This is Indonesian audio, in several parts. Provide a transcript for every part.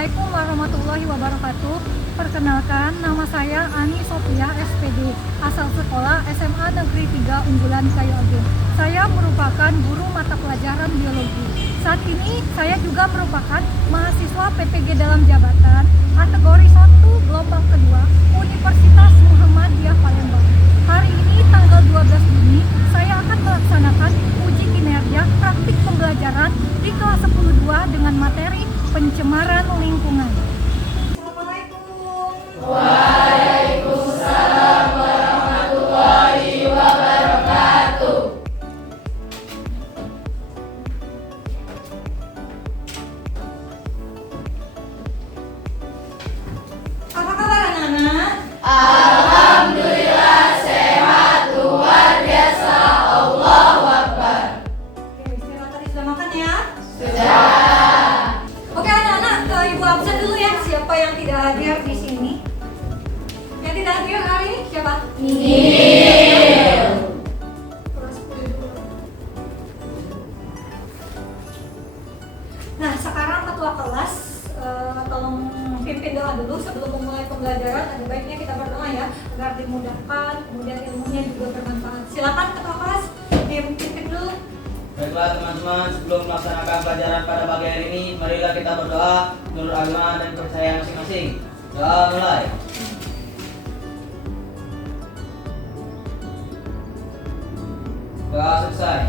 Assalamualaikum warahmatullahi wabarakatuh. Perkenalkan, nama saya Ani Sofia SPD, asal sekolah SMA Negeri 3 Unggulan Kayu Agung. Saya merupakan guru mata pelajaran biologi. Saat ini saya juga merupakan mahasiswa PPG dalam jabatan kategori 1 gelombang kedua Universitas Muhammadiyah Palembang. Hari ini tanggal 12 Juni saya akan melaksanakan uji kinerja praktik pembelajaran di kelas 10-2 dengan materi pencemaran lingkungan. Assalamualaikum. Waalaikumsalam warahmatullahi wabarakatuh. Apa kabar anak-anak? Alhamdulillah sehat, luar biasa, Allahu Akbar. Oke, silakan sudah makan ya? Sudah. Oke anak-anak, Ibu absen dulu ya. Siapa yang tidak hadir di sini? Yang tidak hadir hari ini siapa? Nil. Kelas 10. Nah, sekarang ketua kelas tolong pimpin doa dulu sebelum memulai pembelajaran. Ada baiknya kita berdoa ya, agar dimudahkan, kemudian ilmunya juga bermanfaat. Silakan ketua kelas dipimpin dulu. Baiklah teman-teman, sebelum melaksanakan pelajaran pada pagi hari ini, marilah kita berdoa menurut agama dan kepercayaan masing-masing. Doa mulai. Doa selesai.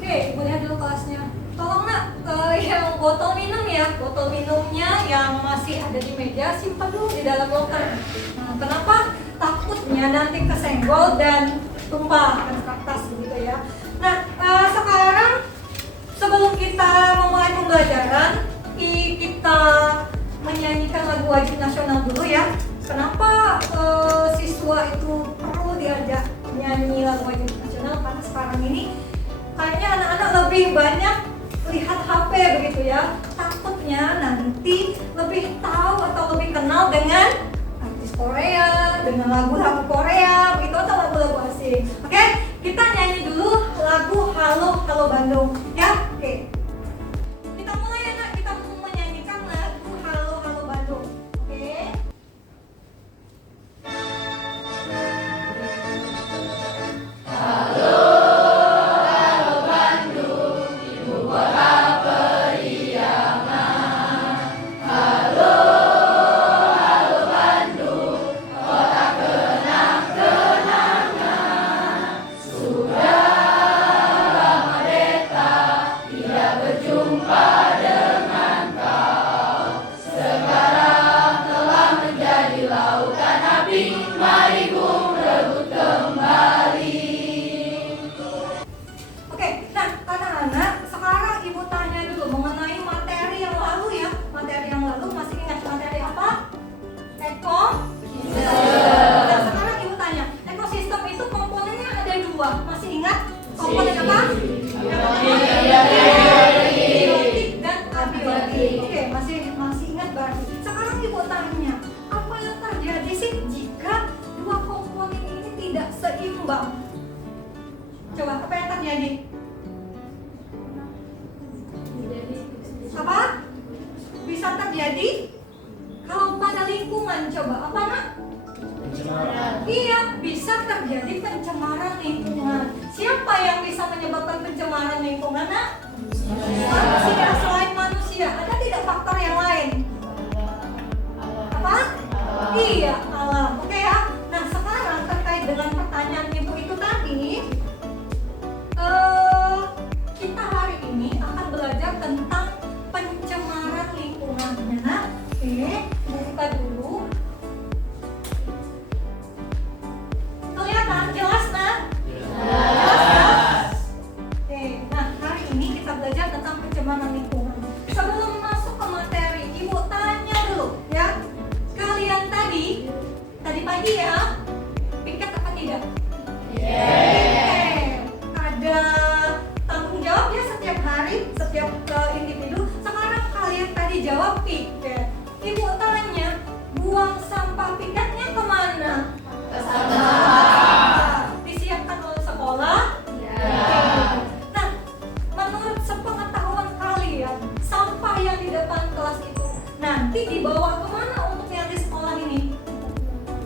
Oke, Ibu lihat dulu kelasnya. Tolong nak, yang botol minum ya, botol minumnya yang masih ada di meja simpan dulu di dalam loker. Nah, kenapa? Takutnya nanti kesenggol dan tumpah ke kertas gitu ya. Nah, sekarang sebelum kita memulai pembelajaran, kita menyanyikan lagu wajib nasional dulu ya. Kenapa siswa itu perlu diajak nyanyi lagu wajib nasional? Karena sekarang ini kayaknya anak-anak lebih banyak lihat HP begitu ya. Takutnya nanti lebih tahu atau lebih kenal dengan artis Korea, dengan lagu-lagu Korea begitu, atau lagu-lagu asing. Oke, kita nyanyi dulu lagu Halo Halo Bandung ya. Oke, kita mulai ya nak, kita menyanyikan lagu Halo Halo Bandung. Oke. Oke, nah anak-anak, sekarang Ibu tanya dulu mengenai materi yang lalu ya. Materi yang lalu masih ingat materi apa? Dan sekarang Ibu tanya, ekosistem itu komponennya ada dua. Masih ingat komponen apa? Biotik dan abiotik. Oke, masih ingat berarti. Sekarang Ibu tanya, apa yang terjadi sih jika dua komponen ini tidak seimbang? Coba, apa yang terjadi? Apa? Bisa terjadi kalau pada lingkungan. Coba, apa nak? Pencemaran. Iya, bisa terjadi pencemaran lingkungan. Siapa yang bisa menyebabkan pencemaran lingkungan nak? Manusia. Selain manusia, ada tidak faktor yang lain? Apa? Iya, alam. Oke ya. Nah, sekarang terkait dengan pertanyaan Ibu itu tadi, kita hari ini akan belajar tentang pencemaran lingkungan. Nah, oke, buka dulu. Kelihatan jelas nah? Jelas ya? Oke, nah hari ini kita belajar tentang pencemaran lingkungan. Sebelum masuk ke materi, Ibu tanya dulu ya. Kalian tadi pagi ya, piket apa tidak? Piket. Ada tanggung jawab ya setiap hari, setiap individu. Sekarang kalian tadi jawab piket. Ibu tanya, buang sampah piketnya kemana? Ke sampah. Disiapkan oleh sekolah? Ya. Nah, menurut sepengetahuan kalian nanti dibawa kemana untuk yang di sekolah ini?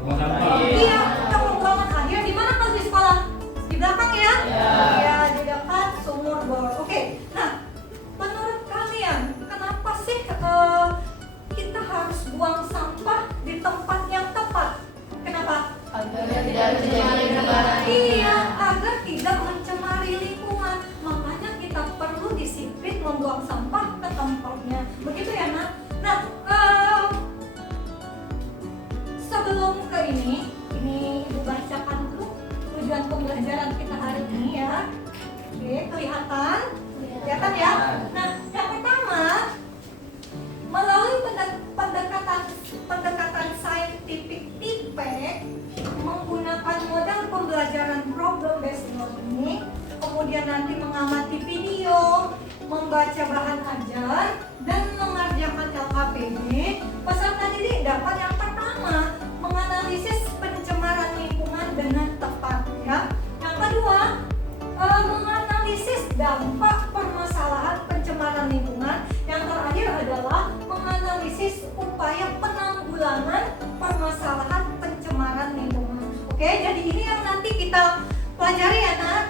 Buang sampah. Iya, kita pembuangan akhir di mana kalau di sekolah? Di belakang ya? Ya. Ya, di dekat sumur bor. Oke. Nah, menurut kalian kenapa sih kita harus buang sampah di tempat yang tepat? Kenapa? Agar tidak terjadi penyebaran. Iya, agar tidak mencemari lingkungan. Makanya kita perlu disiplin membuang sampah ke tempatnya. Begitu ya, Nak? Nah, sebelum ke ini Ibu bacakan dulu tujuan pembelajaran kita hari ini ya. Oke, kelihatan? Kelihatan ya? Nah, yang pertama, melalui pendekatan scientific TPEC menggunakan model pembelajaran problem based learning, kemudian nanti mengamati video, membaca bahan ajar, dan mengerjakan LKPD, peserta didik dapat yang pertama menganalisis pencemaran lingkungan dengan tepat ya. Yang kedua, menganalisis dampak permasalahan pencemaran lingkungan. Yang terakhir adalah menganalisis upaya penanggulangan permasalahan pencemaran lingkungan. Oke, jadi ini yang nanti kita pelajari ya, Nak.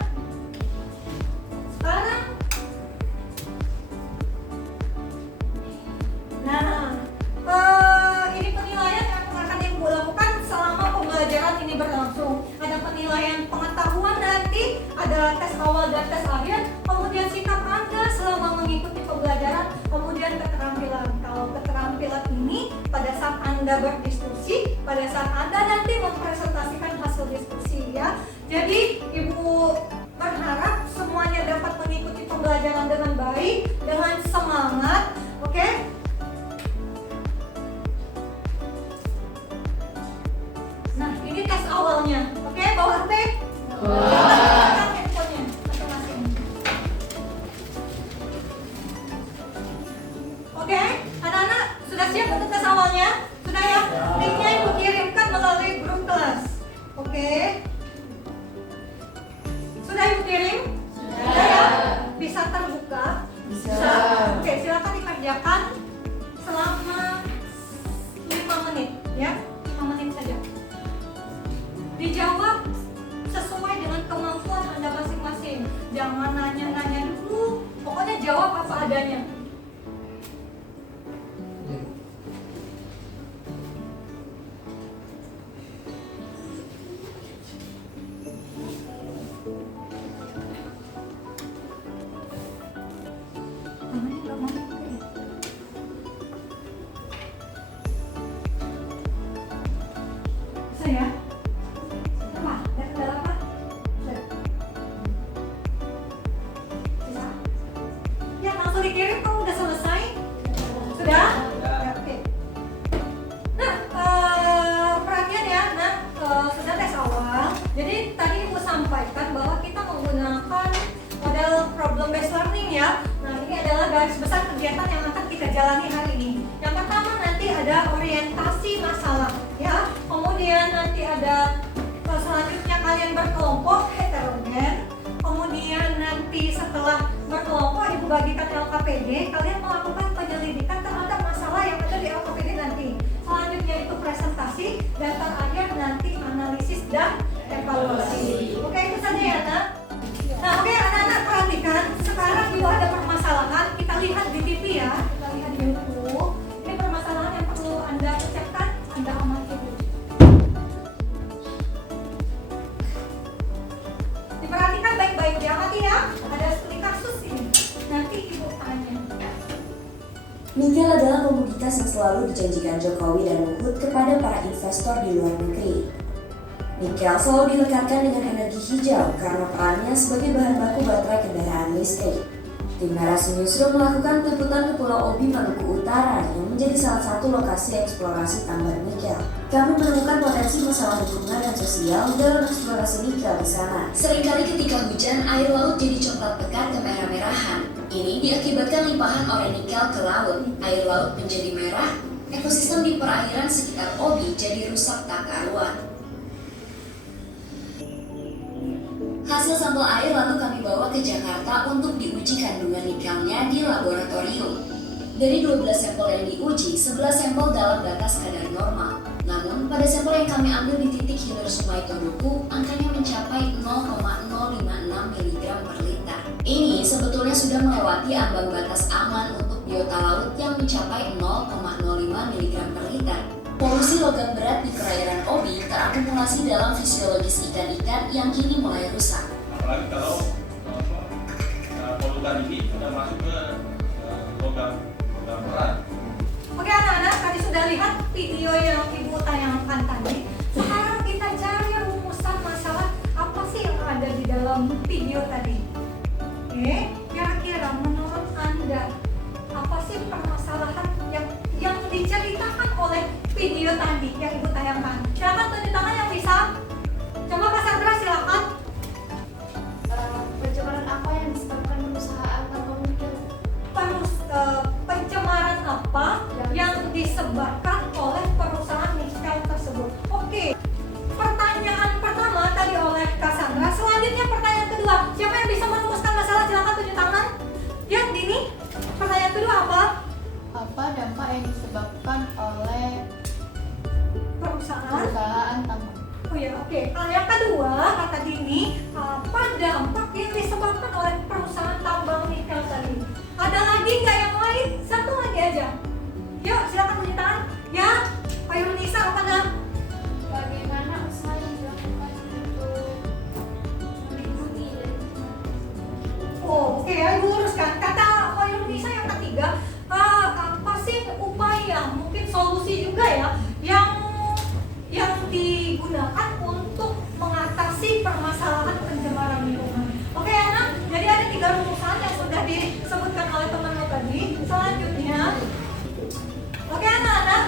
Sekarang, ini penilaian yang akan Ibu lakukan selama pembelajaran ini berlangsung. Ada penilaian pengetahuan nanti, ada tes awal dan tes akhir, kemudian sikap Anda selama mengikuti pembelajaran, kemudian keterampilan. Kalau keterampilan ini pada saat Anda berdiskusi, pada saat Anda nanti mempresentasikan hasil diskusi ya. Jadi Ibu berharap semuanya dapat mengikuti pembelajaran dengan baik, dengan semangat, oke? Nah, ini tes awalnya, oke? Bawa HP? Bawa handphonenya masing-masing. Oke, anak-anak sudah siap untuk tes awalnya? Sudah ya? Linknya Ibu kirimkan melalui grup kelas. Oke? Sudah Ibu kirim? Sudah ya? Bisa terbuka? Bisa. Oke, silakan dikerjakan selama 5 menit ya. 5 menit saja. Dijawab sesuai dengan kemampuan Anda masing-masing. Jangan nanya-nanya dulu. Pokoknya jawab apa adanya. Namanya nggak mau buka ya? Bisa ya? Apa? Ada kendala apa? Bisa? Bisa? Ya, langsung dikirim. Kamu udah selesai? Sudah? Sudah. Ya, oke. Nah, perhatian ya. Nah, sudah tes awal. Jadi tadi Ibu sampaikan bahwa kita menggunakan model problem based learning ya. Nah, ini adalah garis besar kegiatan yang akan kita jalani hari ini. Yang pertama nanti ada orientasi masalah ya. Kemudian nanti ada selanjutnya kalian berkelompok heterogen. Kemudian nanti setelah berkelompok Ibu bagikan LKPD, kalian melakukan penyelidikan terhadap masalah yang ada di LKPD nanti. Selanjutnya itu presentasi dan terakhir nanti analisis dan evaluasi. Oke, itu saja ya, Nak. Nah, oke anak-anak perhatikan. Sekarang Ibu ada permasalahan. Kita lihat di TV ya. Kita lihat di YouTube. Ini permasalahan yang perlu Anda ucapkan. Anda amati dulu. Diperhatikan baik-baik. Diamati ya. Ada studi kasus ini. Nanti Ibu tanya. Nikel adalah komoditas yang selalu dijanjikan Jokowi dan Luhut kepada para investor di luar negeri. Nikel selalu dilekatkan dengan energi hijau karena perannya sebagai bahan baku baterai kendaraan listrik. Tim Narasi Newsroom melakukan peliputan ke Pulau Obi, Maluku Utara yang menjadi salah satu lokasi eksplorasi tambang nikel. Kami menemukan potensi masalah lingkungan dan sosial dalam eksplorasi nikel di sana. Seringkali ketika hujan, air laut jadi coklat pekat kemerah-merahan. Ini diakibatkan limpahan oleh nikel ke laut. Air laut menjadi merah, ekosistem di perairan sekitar Obi jadi rusak tak karuan. Hasil sampel air lalu kami bawa ke Jakarta untuk diuji kandungan nikelnya di laboratorium. Dari 12 sampel yang diuji, 11 sampel dalam batas kadar normal. Namun, pada sampel yang kami ambil di titik hilir Sungai Todoku, angkanya mencapai 0,056 mg per liter. Ini sebetulnya sudah melewati ambang batas aman untuk biota laut yang mencapai 0,05 mg per liter. Polusi logam berat di perairan Obi terakumulasi dalam fisiologis ikan-ikan yang kini mulai rusak. Apalagi kalau polutan ini sudah masuk ke logam berat. Oke anak-anak, tadi sudah lihat video yang ibu tayangkan tadi. Sekarang kita cari rumusan masalah apa sih yang ada di dalam video tadi. Oke, kira-kira menurut Anda apa sih permasalahan yang diceritakan oleh video tadi yang ibu tayangkan? Silakan tunjuk tangan yang bisa. Coba Kak Sandra silakan. Pencemaran apa yang disebabkan perusahaan atau mungkin Pencemaran apa yang disebabkan oleh perusahaan nikel tersebut? Oke, pertanyaan pertama tadi oleh Kak Sandra. Selanjutnya pertanyaan kedua, siapa yang bisa merumuskan masalah? Silakan tunjuk tangan. Ya, Dini. Pertanyaan kedua apa? apa dampak yang disebabkan oleh Perusahaan. tambang? Oh ya, oke. Yang kedua, kata Dini, apa dampak yang disebabkan oleh perusahaan tambang nikel tadi? Ada lagi nggak yang lain? Satu lagi aja. Yuk, silakan tunjuk tangan. Ya, Pak Yunisa, apa nak? Bagaimana usaha yang dilakukan untuk melindungi dari Oh, oke ya, Ibu luruskan. Kata Pak Yunisa yang ketiga, apa sih upaya, mungkin solusi juga ya, yang digunakan untuk mengatasi permasalahan pencemaran lingkungan. Oke anak, jadi ada 3 rumusan yang sudah disebutkan oleh teman-teman tadi. Selanjutnya, oke anak-anak,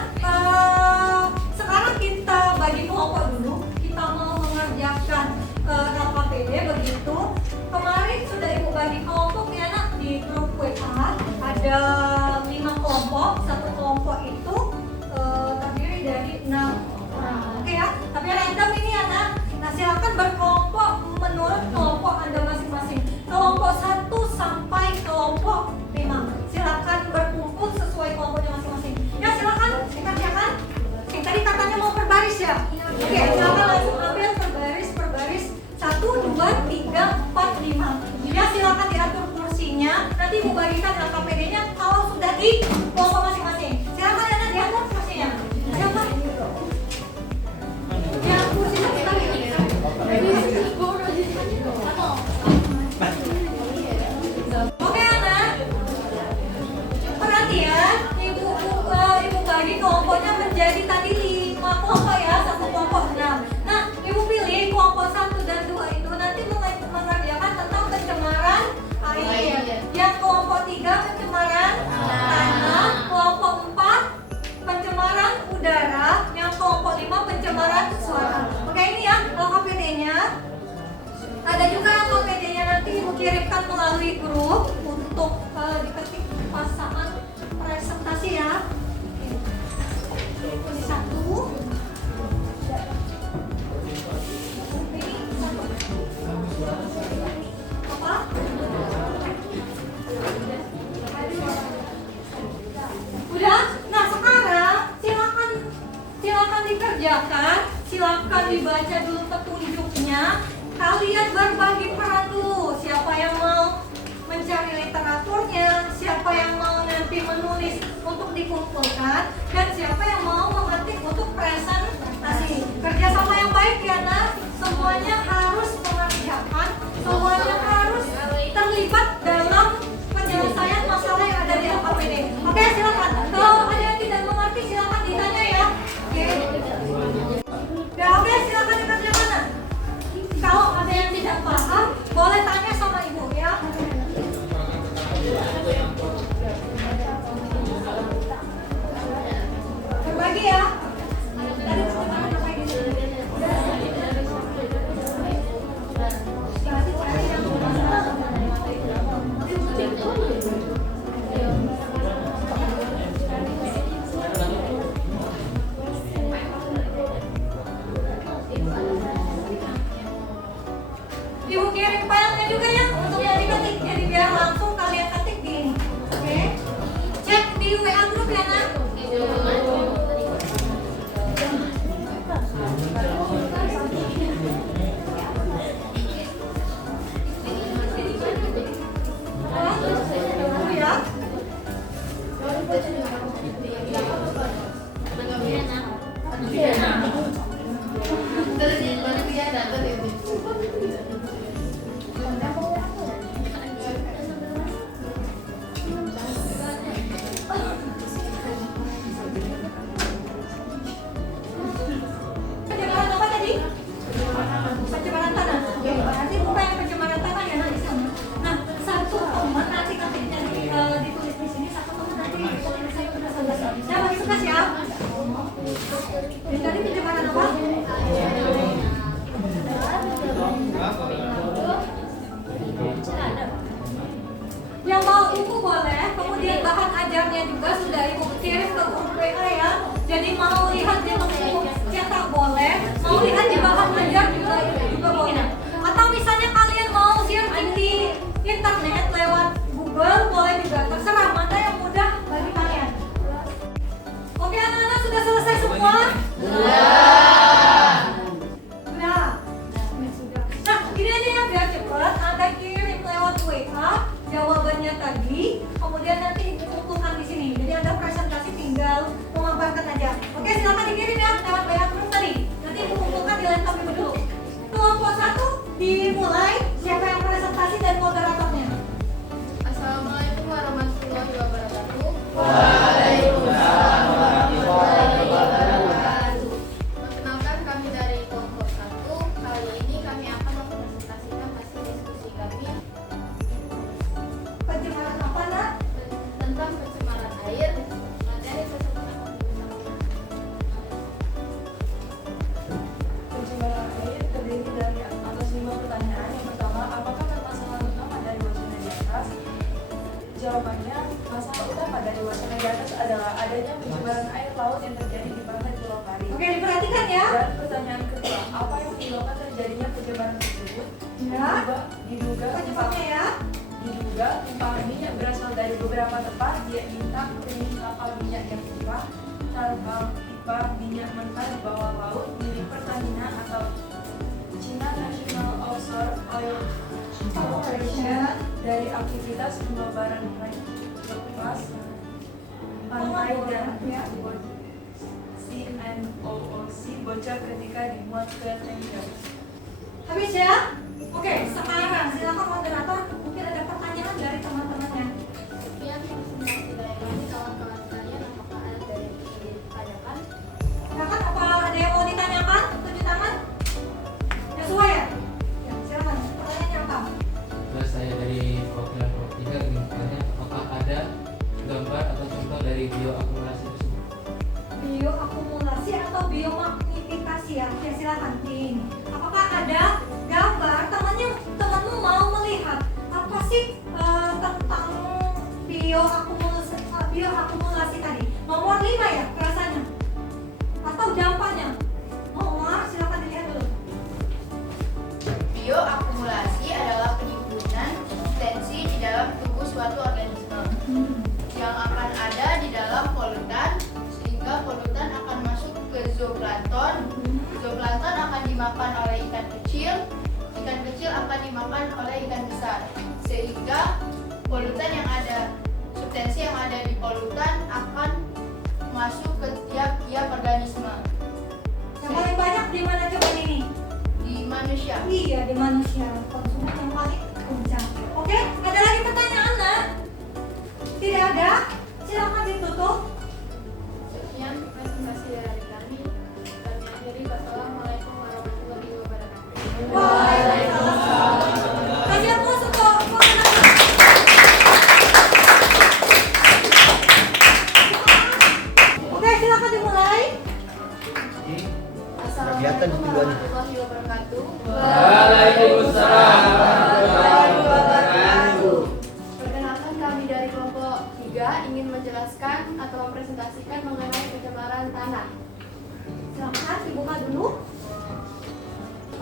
sekarang kita bagi kelompok dulu. Kita mau mengerjakan LKPD begitu. Kemarin sudah ibu bagi kelompok ya nak di grup WA. Ada 5 kelompok, satu kelompok itu terdiri dari 6 orang. Oke ya, tapi random ini anak. Nah silakan berkelompok menurut kelompok Anda masing-masing. Kelompok 1 sampai kelompok 5. Silakan berkumpul sesuai kelompoknya masing-masing. Ya silakan dikerjakan. Tadi katanya mau per baris ya. Oke, silakan langsung ambil per baris 1, 2, 3, 4, 5. Ya silakan diatur kursinya. Nanti ibu bagikan LKPD-nya kalau sudah di kelompok masing-masing. Silakan ya diatur kursinya. Siapa? Ya kursinya sudah Oke anak, perhatian, ibu bagi kelompoknya menjadi tadi 5 kelompok ya, satu kelompok 6. Nah, ibu pilih kelompok 1 dan 2 itu nanti mengerjakan tentang pencemaran air. Yang kelompok 3 pencemaran tanah, kelompok 4 pencemaran udara, yang kelompok 5 pencemaran suara. Oke ini ya LKPD-nya. Ada juga LKPD-nya nanti ibu kirimkan melalui grup untuk diketik pasangan presentasi ya. Ini 1. Ini 1. Apa? Udah? Nah sekarang silakan dikerjakan, silakan dibaca dulu petunjuknya. Kalian berbagi peran dulu. Siapa yang mau mencari literaturnya, siapa yang mau nanti menulis untuk dikumpulkan, dan siapa yang mau memetik untuk presentasi. Kerjasama yang baik ya nak. Semuanya harus mengerjakan, semuanya harus terlibat dalam penyelesaian masalah yang ada di LKPD. Oke silakan. Kalau ada yang tidak mengerti silakan ditanya ya. Oke. Ya oke silakan dikerjakan nak. Kalau ada yang tidak paham boleh tanya sama ibu ya. Berbagi ya. Tadi berbagi. Pencemaran apa tadi? Pencemaran tanah. Oke, berarti bukan yang pencemaran tanah ya nanti sana. Nah, satu teman nanti ditulis di sini, satu teman nanti ditulis saya udah selesai. Saya bagi tugas ya. Dan tadi pencemaran apa? Yang mau ibu boleh, kemudian bahan ajarnya juga sudah ibu kirim ke grup WA ya. Jadi mau lihat dia cetak boleh, mau lihat di bahan ajar juga boleh. Atau misalnya kalian mau searching di internet lewat Google boleh juga, terserah mana yang mudah bagi kalian. Oke anak-anak sudah selesai semua? Sudah. Nah gini aja ya biar cepat, Anda kirim lewat WA jawabannya tadi, kemudian nanti dikumpulkan di sini. Jadi Anda presentasi tinggal mengabarkan aja. Oke, silakan dikirim ya lewat WA group tadi. Nanti dikumpulkan di laptop ibu dulu. Kelompok 1 dimulai. Siapa yang presentasi dan moderatornya? Assalamualaikum warahmatullahi wabarakatuh. Waalaikumsalam warahmatullahi wabarakatuh. Perkenalkan kami dari kelompok 1. Kali ini kami akan mempresentasikan hasil diskusi kami Pencemaran apa nak? tentang pencemaran air, materi pencemaran Pencemaran air terdiri dari atas 5 pertanyaan. Yang pertama, apakah permasalahan utama dari wacana di atas? Jawabannya, masalah utama dari wacana di atas adalah adanya pencemaran air laut yang terjadi di pantai Pulau Pari. Oke, diperhatikan ya. Dan pertanyaan kedua, apa yang menyebabkan terjadinya pencemaran tersebut? Ya. Diduga Penyebabnya ya. tumpahan minyak berasal dari beberapa tempat, yakni tangki rening kapal minyak yang tumpah, tambang pipa minyak mentah di bawah laut milik Pertamina atau China National Offshore Oil Corporation dari aktivitas pembakaran lepas pantai dan CNOOC bocor ketika dimuat ke tanker. Habis ya? Oke, sekarang silakan moderator. Mungkin ada pertanyaan dari teman-temannya. Sekian presentasi dari kami. Kawan-kawan sekalian, apakah ada yang ingin ditanyakan? Silakan, apa ada yang mau ditanyakan? Tunjuk tangan. Sesuai ya? Ya, silakan. Pertanyaannya apa? Terus saya dari perwakilan Kelompok 3 ingin bertanya apakah ada gambar atau contoh dari bioakumulasi tersebut? Bioakumulasi atau biomagnifikasi ya? Ya silakan. Ini. Apakah ada gambar? Temanmu mau melihat apa sih tentang bioakumulasi tadi? Nomor 5 ya rasanya? Atau dampaknya? Nomor silakan dilihat dulu. Bioakumulasi adalah penimbunan substansi di dalam tubuh suatu organisme yang akan ada di dalam polutan, sehingga polutan akan masuk ke zooplankton. Zooplankton akan dimakan oleh ikan kecil akan dimakan oleh ikan besar, sehingga polutan yang ada, substansi yang ada di polutan akan masuk ke tiap-tiap organisme. Yang paling banyak di mana coba ini? Di manusia. Iya, di manusia. Konsumen yang paling kencang. Oke, ada lagi pertanyaan nak? Tidak ada? Silakan ditutup. Sekian presentasi dari kami. Kami akhiri. Wassalamualaikum warahmatullahi wabarakatuh. Waalaikumsalam. Kasih aplaus untuk pemenang. Oke, silakan dimulai. Assalamualaikum warahmatullahi wabarakatuh. Waalaikumsalam warahmatullahi wabarakatuh. Perkenalkan kami dari kelompok 3 ingin menjelaskan atau mempresentasikan mengenai pencemaran tanah. Silakan dibuka dulu.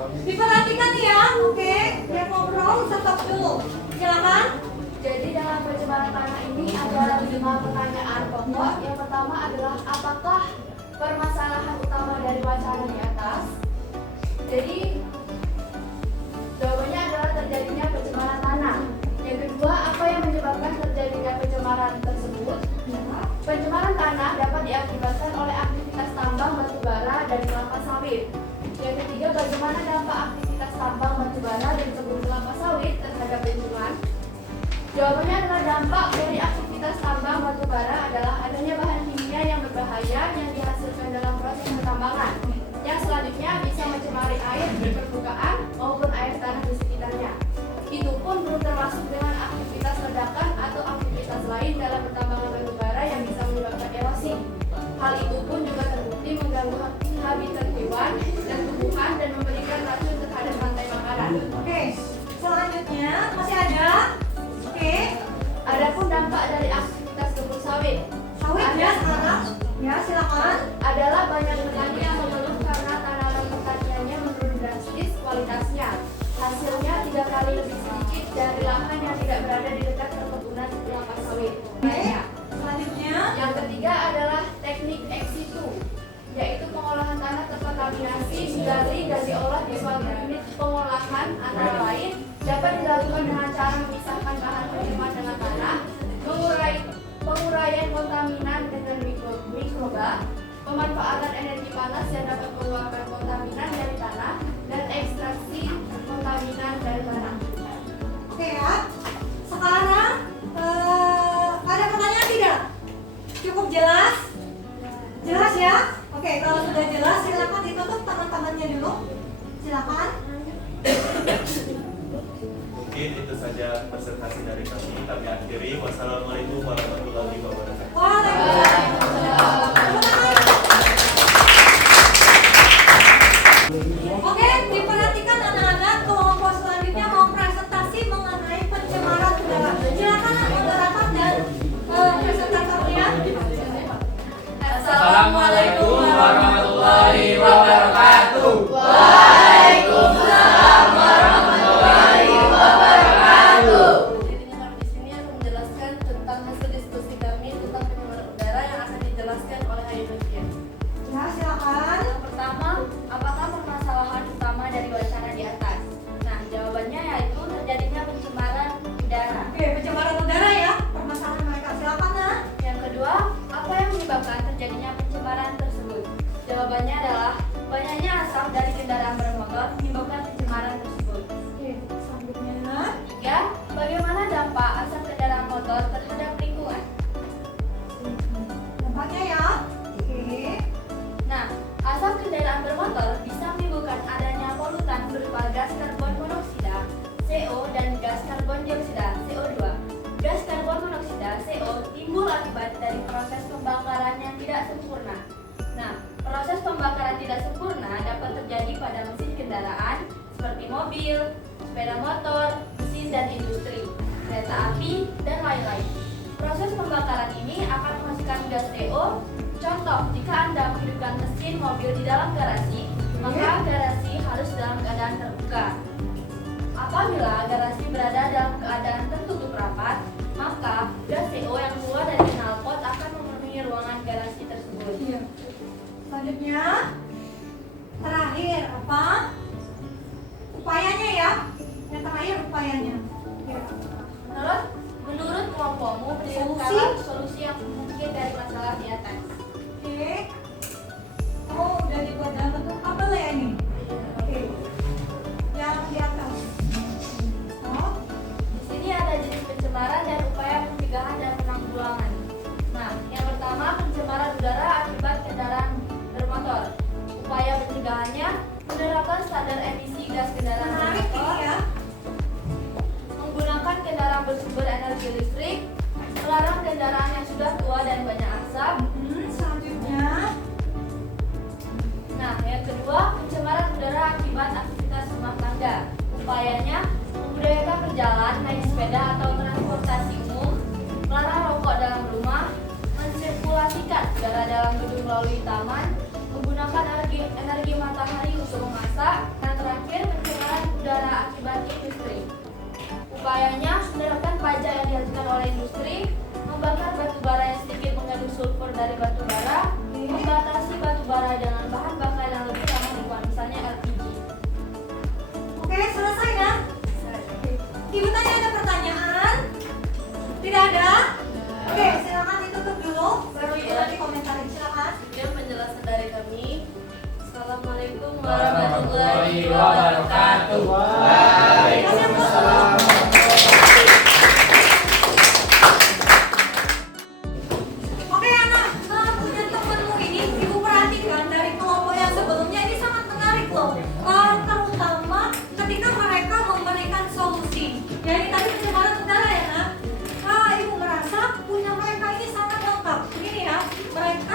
Diperhatikan ya, oke? Yang ngobrol stop dulu. Silakan. Jadi dalam pencemaran tanah ini ada 5 pertanyaan pokok. Yang pertama adalah apakah permasalahan utama dari wacana di atas? Jadi jawabannya adalah terjadinya pencemaran tanah. Yang kedua, apa yang menyebabkan terjadinya pencemaran tersebut? Selanjutnya adalah dampak dari aktivitas tambang batu bara adalah adanya bahan kimia yang berbahaya yang dihasilkan dalam proses pertambangan. Yang selanjutnya bisa mencemari air di permukaan maupun air tanah di sekitarnya. Itu pun belum termasuk dengan aktivitas ledakan atau aktivitas lain dalam pertambangan batu bara yang bisa menyebabkan erosi. Hal itu pun juga terbukti mengganggu habitat hewan dan tumbuhan dan memberikan racun terhadap rantai makanan. Oke, selanjutnya masih ada. Oke, Adapun dampak dari aktivitas kebun sawit sawit ya sekarang. Ya, silakan. adalah banyak petani yang mengeluh karena tanaman pertaniannya menurun drastis kualitasnya. Hasilnya 3 kali lebih sedikit dari lahan yang tidak berada di dekat perkebunan kelapa sawit. Oke, selanjutnya. Yang ketiga adalah teknik ex situ, yaitu pengolahan tanah terkontaminasi, digali dan diolah di suatu unit pengolahan antara lain dapat dilakukan dengan cara memisahkan bahan pencemar dengan tanah, penguraian kontaminan dengan mikroba, pemanfaatan energi panas yang dapat mengeluarkan kontaminan dari tanah, dan ekstraksi kontaminan dari tanah. Oke ya. Sekarang ada pertanyaan tidak? Cukup jelas? Jelas ya? Oke, kalau sudah jelas silakan ditutup tangan-tangannya dulu. Silakan. Mungkin itu saja presentasi dari kami. Kami akhiri. Wassalamualaikum warahmatullahi wabarakatuh. Waalaikumsalam. Oke, diperhatikan anak-anak, kelompok selanjutnya mau presentasi mengenai pencemaran udara. Silakan moderator dan presentatornya. Assalamualaikum warahmatullahi wabarakatuh. Waalaikumsalam warahmatullahi wabarakatuh. Jadi kami di sini akan menjelaskan tentang hasil diskusi kami tentang pencemaran udara yang akan dijelaskan oleh Ayu Novian. Ya, silakan. Yang pertama, apakah permasalahan utama dari wacana di atas? Nah, jawabannya yaitu terjadinya pencemaran udara. Oke, pencemaran udara ya, permasalahan mereka. Silakan, Nah. Yang kedua, apa yang menyebabkan terjadinya pencemaran tersebut? Jawabannya adalah banyaknya asap dari kendaraan bermotor menyebabkan pencemaran tersebut. Oke, selanjutnya. Tiga, bagaimana dampak asap kendaraan motor terhadap lingkungan? Dampaknya ya. Oke. Nah, asap kendaraan bermotor bisa menimbulkan adanya polutan berupa gas karbon monoksida (CO) dan gas karbon dioksida (CO2). Gas karbon monoksida (CO) timbul akibat dari proses pembakaran yang tidak sempurna. Nah, proses pembakaran tidak sempurna dapat terjadi pada mesin kendaraan seperti mobil, sepeda motor, mesin dan industri, kereta api, dan lain-lain. Proses pembakaran ini akan menghasilkan gas CO. Contoh, jika Anda menghidupkan mesin mobil di dalam garasi, maka garasi harus dalam keadaan terbuka. Apabila garasi berada dalam keadaan tertutup rapat, maka gas CO yang keluar dari knalpot akan memenuhi ruangan garasi tersebut. Iya. Selanjutnya, terakhir apa? Upayanya ya. Yang terakhir upayanya. Ya. Menurut kelompokmu, berikan solusi yang mungkin dari masalah di atas. Oke. Oh, udah dibuat dalam bentuk apa lah ya ini? Oke. Yang di atas. Oh, Di sini ada jenis pencemaran dan upaya pencegahan dan penanggulangan. Nah, yang pertama pencemaran udara akibat kendaraan bermotor. Upaya pencegahannya menerapkan standar emisi gas kendaraan menarik bermotor, ini ya. menggunakan kendaraan bersumber energi listrik, melarang kendaraan yang sudah tua dan banyak asap. Selanjutnya. Nah, yang kedua pencemaran udara akibat aktivitas rumah tangga. Upayanya membudayakan berjalan, naik sepeda atau transportasi umum, melarang rokok dalam rumah, mensirkulasikan udara dalam gedung melalui taman, menggunakan energi matahari untuk memasak, dan terakhir pencemaran udara akibat industri. Upayanya menerapkan pajak yang dihasilkan oleh industri, membakar batu bara yang sedikit mengandung sulfur dari batu bara, membatasi batu bara dengan bahan bakar yang lebih ramah lingkungan, misalnya LPG. Oke, selesai ya. Ibu tanya ada pertanyaan? Tidak ada? Oke, silakan ditutup dulu. Baru ibu nanti komentarin. Silakan. Sekian penjelasan dari kami. Assalamualaikum Warahmatullahi wabarakatuh. Waalaikumsalam.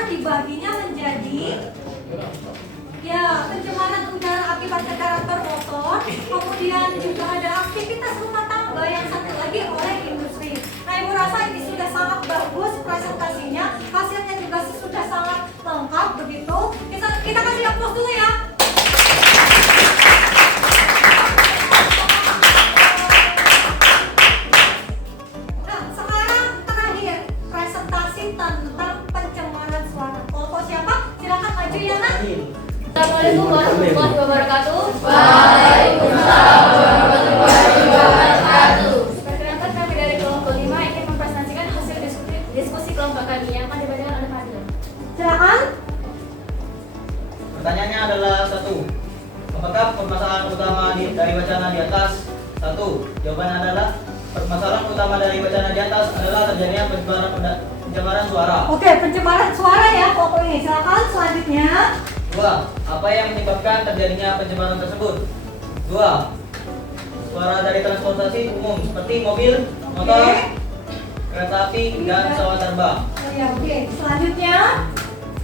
dibaginya menjadi ya pencemaran udara akibat kendaraan bermotor, kemudian juga ada aktivitas rumah tangga, yang satu lagi oleh industri. Nah, Ibu rasa ini sudah sangat bagus presentasinya, hasilnya juga sudah sangat lengkap begitu. Kita kasih aplaus dulu ya. Nah, sekarang terakhir presentasi tentang pencemaran suara. Kelompok siapa? Silakan maju ya, Nak. Assalamualaikum warahmatullahi wabarakatuh. Waalaikumsalam warahmatullahi wabarakatuh. Perkenalkan, kami dari kelompok 5 ingin mempresentasikan hasil diskusi kelompok kami yang akan dibacakan oleh Fadil. Silakan. Pertanyaannya adalah 1. Apakah permasalahan utama dari wacana di atas? 1. Jawabannya adalah permasalahan utama dari wacana di atas adalah terjadinya pencemaran suara. Oke, pencemaran suara ya kelompok ini. Silakan selanjutnya. 2. Apa yang menyebabkan terjadinya pencemaran tersebut? 2. Suara dari transportasi umum seperti mobil, motor, kereta api, dan pesawat terbang. Oh ya, oke. Selanjutnya.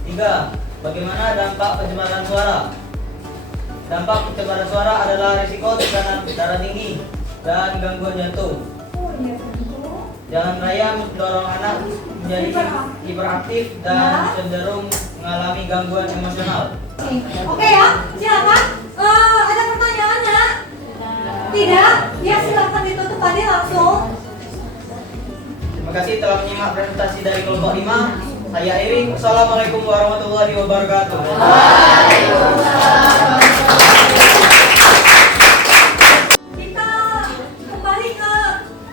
3. Bagaimana dampak pencemaran suara? Dampak pencemaran suara adalah risiko tekanan darah tinggi dan gangguan jantung. Oh iya, tentu. Jalan raya mendorong anak menjadi hiperaktif dan cenderung mengalami gangguan emosional. Oke ya, silakan. Ada pertanyaannya? Tidak? Ya silakan ditutup aja langsung. Terima kasih telah menyimak presentasi dari kelompok 5. Saya Iri. Assalamualaikum warahmatullahi wabarakatuh. Kita kembali ke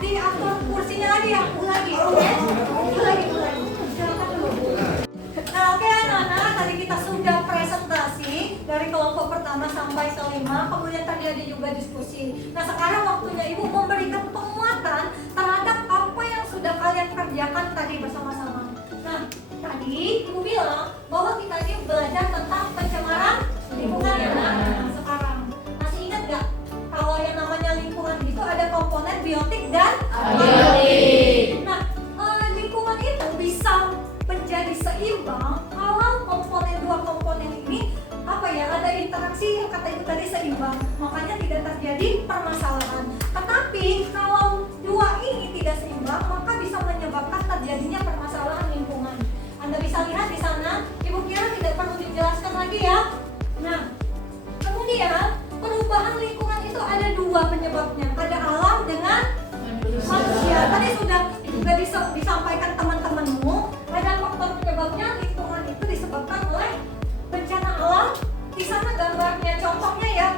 diatur kursinya lagi ya, ulangi, oke? Ulangi. Silakan dulu. Nah, oke anak-anak, tadi kita sudah presentasi dari kelompok pertama sampai ke 5, kemudian tadi ada juga diskusi. Nah, sekarang waktunya Ibu memberikan penguatan terhadap apa yang sudah kalian kerjakan tadi bersama-sama. Nah, tadi Ibu bilang bahwa kita ini belajar tentang pencemaran lingkungan ya. Nah, sekarang masih ingat gak kalau yang namanya lingkungan itu ada komponen biotik dan abiotik. Nah, lingkungan itu bisa menjadi seimbang kalau dua komponen ini ada interaksi yang kata Ibu tadi seimbang, makanya tidak terjadi permasalahan. Tetapi kalau dua ini tidak seimbang, maka bisa menyebabkan terjadinya permasalahan lingkungan. Anda bisa lihat di sana, Ibu kira tidak perlu dijelaskan lagi ya. Nah, kemudian perubahan lingkungan itu ada dua penyebabnya, ada alam dengan manusia. Tadi sudah juga disampaikan teman-temanmu, ada faktor penyebabnya lingkungan itu disebabkan oleh bencana alam. Di sana gambarnya contohnya ya,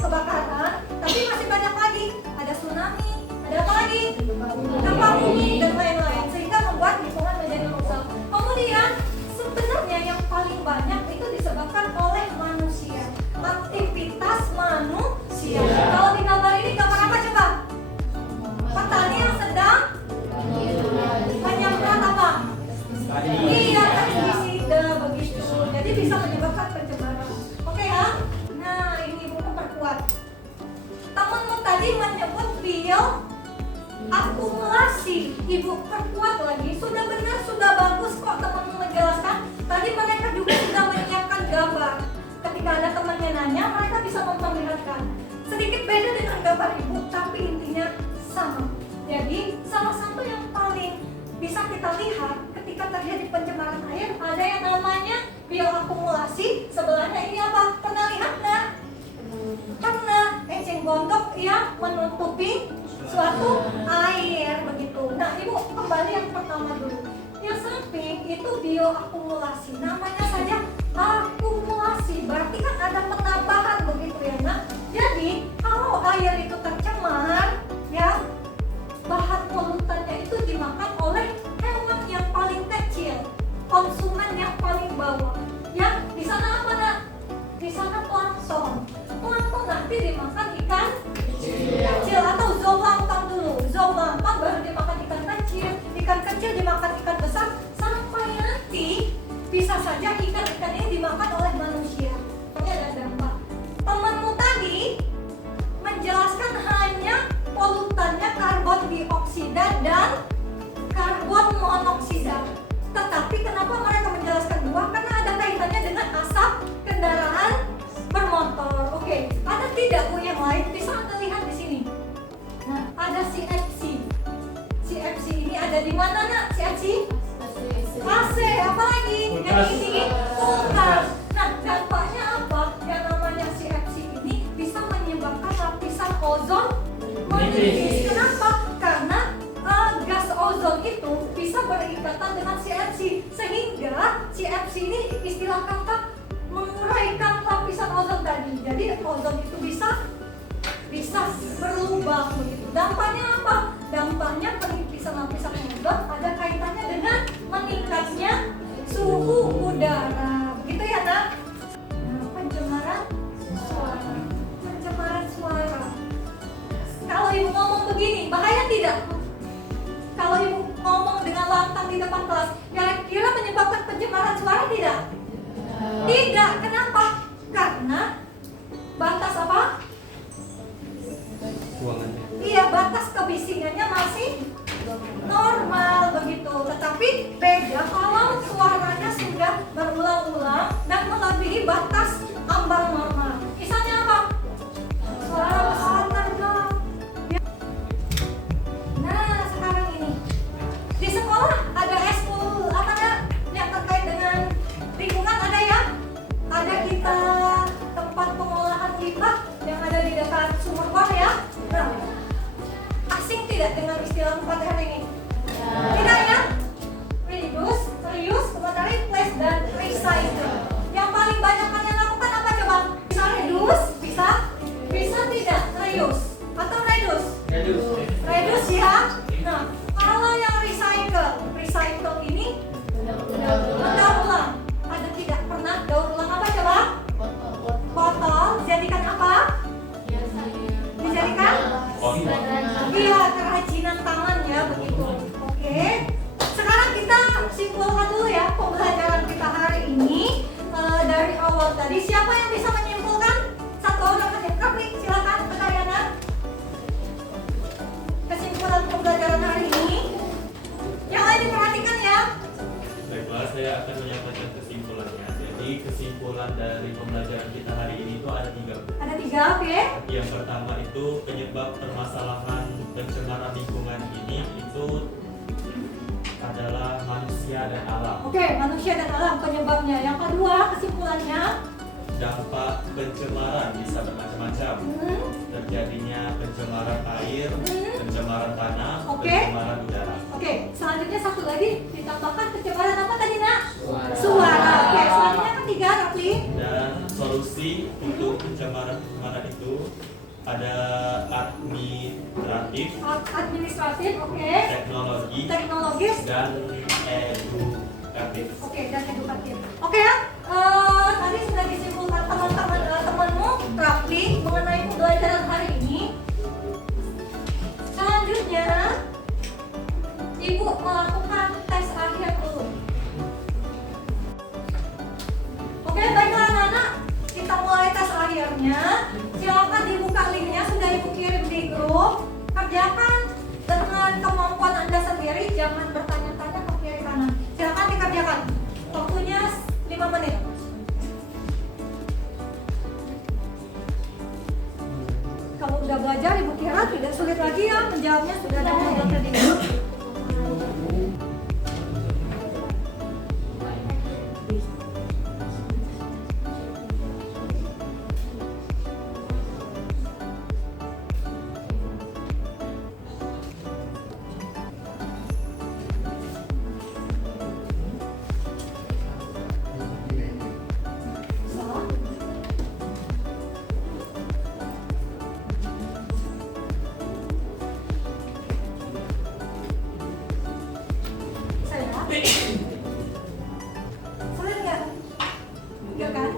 kebakaran, tapi masih banyak lagi, ada tsunami, ada apa lagi, gempa bumi dan lain-lain, sehingga membuat lingkungan menjadi rusak. Kemudian sebenarnya yang paling banyak itu disebabkan oleh manusia, aktivitas manusia. Kalau di gambar ini gambar apa coba? Petani yang sedang menyemprot apa? Iya, pestisida begitu. Jadi bisa menyebabkan pencemaran. Oke ya? Nah, ini Ibu perkuat. Temanmu tadi menyebut bioakumulasi. Ibu perkuat lagi. Sudah benar, sudah bagus kok temanmu menjelaskan. Tadi mereka juga sudah menyiapkan gambar. Ketika ada temannya nanya, mereka bisa memperlihatkan. Sedikit beda dengan gambar Ibu, tapi intinya sama. Jadi, salah satu yang paling bisa kita lihat ketika terjadi pencemaran air, ada yang namanya bioakumulasi. Sebelahnya ini apa? Pernah lihat nggak? Pernah. Eceng gondok yang menutupi suatu air begitu. Nah, Ibu kembali yang pertama dulu. Yang samping itu bioakumulasi. Namanya saja akumulasi. Berarti kan ada penambahan begitu ya, Nak. Jadi kalau air itu tercemar, ya bahan polutannya itu dimakan oleh hewan yang paling kecil, konsumen yang paling bawah. Ya, di sana apa, Nak? Di sana plankton. Plankton nanti dimakan ikan kecil atau zooplankton dulu. Zooplankton baru dimakan ikan kecil dimakan ikan besar, sampai nanti bisa saja ikan-ikan ini dimakan oleh manusia. Ini ada dampak. Temanmu tadi menjelaskan hanya polutannya karbon dioksida dan karbon monoksida. Tetapi kenapa mereka menjelaskan berkaitan dengan CFC, sehingga CFC ini istilah kata menguraikan lapisan ozon tadi. Jadi ozon itu bisa berlubang begitu. Dampaknya apa? Dampaknya penipisan lapisan ozon ada kaitannya dengan meningkatnya suhu udara. Begitu ya, Nak? Nah, pencemaran suara. Pencemaran suara. Kalau ibu ngomong begini, bahaya tidak? Kalau ibu ngomong dengan lantang di depan kelas, kira-kira menyebabkan pencemaran suara tidak? Tidak. Kenapa? Karena batas apa? Ruangannya. Iya, batas kebisingannya masih normal begitu. Tetapi beda kalau suaranya sudah berulang-ulang dan melebihi batas ambang normal. Misalnya apa? Suara pesawat terbang. Nah, sekarang ini di sekolah ada eskul apa ya? Yang terkait dengan lingkungan ada ya? Ada kita tempat pengolahan limbah yang ada di dekat sumur bor ya. Nah, asing tidak dengan istilah 4R ini? Tidak ya? Reduce, reuse, kemudian replace dan recycle. Yang paling banyak kalian lakukan apa coba? Bisa reduce, bisa tidak reuse atau reduce? Reduce ya. Nah, kalau yang recycle ini daur ulang. Ada tidak pernah daur ulang apa coba? Botol dijadikan apa? Dijadikan? Iya, kerajinan tangan ya begitu. Oke. Sekarang kita simpulkan dulu ya pembelajaran kita hari ini dari awal tadi. Siapa yang bisa menyimpulkan? Satu orang aja. Kapri, silakan Kak. Kesimpulan pembelajaran hari ini. Yang lain diperhatikan ya. Baiklah, saya akan menyampaikan kesimpulannya. Jadi kesimpulan dari pembelajaran kita hari ini itu ada 3. Ada 3, oke. Yang pertama itu penyebab permasalahan pencemaran lingkungan ini itu adalah manusia dan alam. Oke, manusia dan alam penyebabnya. Yang kedua, kesimpulannya. Dampak pencemaran bisa bermacam-macam. Terjadinya pencemaran air, pencemaran tanah, Oke. pencemaran udara. Oke, selanjutnya satu lagi ditambahkan pencemaran apa tadi, Nak? Suara. Oke, selanjutnya ketiga, Rafli. Dan solusi untuk pencemaran itu ada administratif, Oke. teknologis, Teknologis. dan edukatif. Oke, dan edukatif. Oke ya, tadi sudah disimpulkan temanmu, Rafli, mengenai pembelajaran hari ini. Selanjutnya, Ibu melakukan tes akhir dulu. Oke, baiklah anak-anak, kita mulai tes akhirnya. Silakan dibuka linknya, sudah Ibu kirim di grup. Kerjakan dengan kemampuan Anda sendiri, jangan bertanya-tanya ke kiri kanan. Silakan dikerjakan. Waktunya 5 menit. Kalau udah belajar, Ibu kira tidak sulit lagi ya menjawabnya, sudah ada model tadi. Sulit nggak? Enggak kan?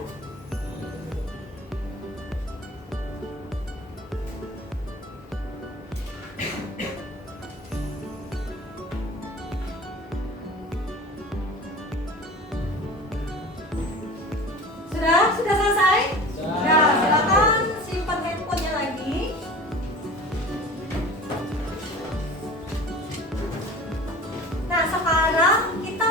Sudah selesai? Sudah. Silakan simpan handphonenya lagi. Nah, sekarang kita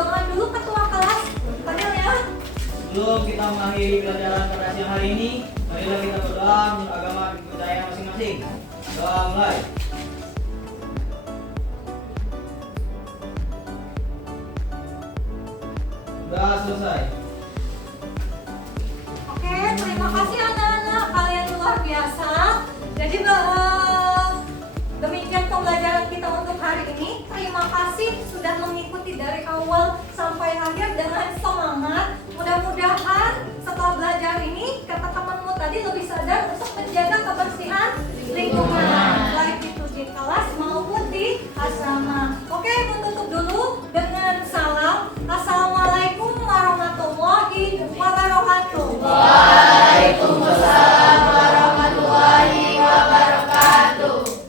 doa dulu ketua kelas. Fadil ya. Sebelum kita mengakhiri pelajaran pada siang hari ini, marilah kita berdoa menurut agama kepercayaan masing-masing. Doa mulai. Sudah selesai. Oke, terima kasih anak-anak, kalian luar biasa. Jadi demikian pembelajaran kita untuk hari ini. Terima kasih sudah mengikuti dari awal sampai akhir dengan semangat. Mudah-mudahan setelah belajar ini kata temanmu tadi lebih sadar untuk menjaga kebersihan lingkungan, baik